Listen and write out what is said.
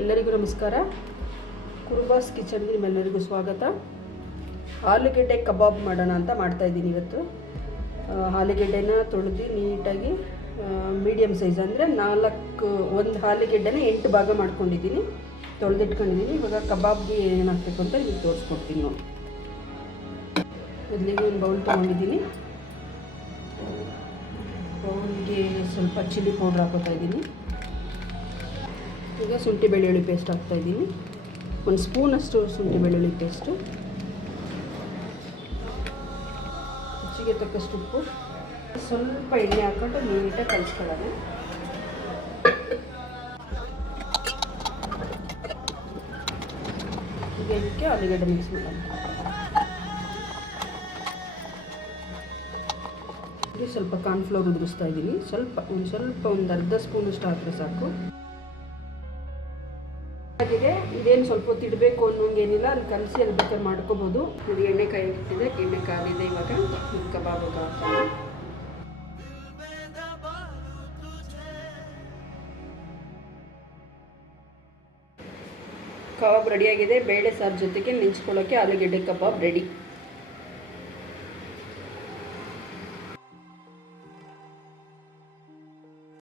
ಎಲ್ಲರಿಗೂ ನಮಸ್ಕಾರ. ಕುರುಬಾಸ್ ಕಿಚನ್ಗೆ ನಿಮ್ಮೆಲ್ಲರಿಗೂ ಸ್ವಾಗತ. ಆಲೂಗೆಡ್ಡೆ ಕಬಾಬ್ ಮಾಡೋಣ ಅಂತ ಮಾಡ್ತಾಯಿದ್ದೀನಿ ಇವತ್ತು. ಆಲೂಗೆಡ್ಡೆನ ತೊಳೆದು ನೀಟಾಗಿ ಮೀಡಿಯಮ್ ಸೈಜ್ ಅಂದರೆ ಒಂದು ಆಲೂಗೆಡ್ಡೆನ 8 ಭಾಗ ಮಾಡ್ಕೊಂಡಿದ್ದೀನಿ, ತೊಳೆದಿಟ್ಕೊಂಡಿದ್ದೀನಿ. ಇವಾಗ ಕಬಾಬ್ಗೆ ಏನು ಹಾಕಬೇಕು ಅಂತ ನಿಮಗೆ ತೋರಿಸ್ಕೊಡ್ತೀನಿ ನೋಡಿ. ಮೊದಲಿಗೆ ಒಂದು ಬೌಲ್ ತೊಗೊಂಡಿದ್ದೀನಿ. ಬೌಲ್ಗೆ ಸ್ವಲ್ಪ ಚಿಲ್ಲಿ ಪೌಡ್ರ್ ಹಾಕೋತಾ ಇದ್ದೀನಿ. ಈಗ ಶುಂಠಿ ಬೆಳ್ಳುಳ್ಳಿ ಪೇಸ್ಟ್ ಹಾಕ್ತಾಯಿದ್ದೀನಿ, 1 ಸ್ಪೂನಷ್ಟು ಶುಂಠಿ ಬೆಳ್ಳುಳ್ಳಿ ಪೇಸ್ಟು, ರುಚಿಗೆ ತಕ್ಕಷ್ಟು ಉಪ್ಪು, ಸ್ವಲ್ಪ ಎಣ್ಣೆ ಹಾಕ್ಕೊಂಡು ನೀಟಾಗಿ ಕಲಿಸ್ಕೊಳ್ಳೋಣ. ಈಗ ಇದಕ್ಕೆ ಆಲೂಗಡ್ಡೆ ಮಿಕ್ಸ್ ಮಾಡೋಣ. ಸ್ವಲ್ಪ ಕಾರ್ನ್ಫ್ಲೋರ್ ಉದುರಿಸ್ತಾ ಇದ್ದೀನಿ, ಒಂದು ಅರ್ಧ ಸ್ಪೂನಷ್ಟು ಹಾಕಿದ್ರೆ ಸಾಕು. ಇದೇನು ಸ್ವಲ್ಪ ಹೊತ್ತು ಇಡಬೇಕು ಅನ್ನೋಂಗೇನಿಲ್ಲ, ಅಲ್ಲಿ ಕಲಸಿ ಅಲ್ಲಿ ಬೇಕಾದ್ರೆ ಮಾಡ್ಕೋಬೋದು. ಇದು ಎಣ್ಣೆ ಕಾಯಿಟ್ಟಿದೆ, ಎಣ್ಣೆ ಕಾಲಿದೆ. ಇವಾಗ ಕಬಾಬ್ ಹಾಕೋಣ. ಕಬಾಬ್ ರೆಡಿಯಾಗಿದೆ. ಬೇಳೆ ಸಾರು ಜೊತೆಗೆ ನೆಂಚ್ಕೊಳ್ಳೋಕ್ಕೆ ಆಲೂಗೆಡ್ಡೆ ಕಬಾಬ್ ರೆಡಿ.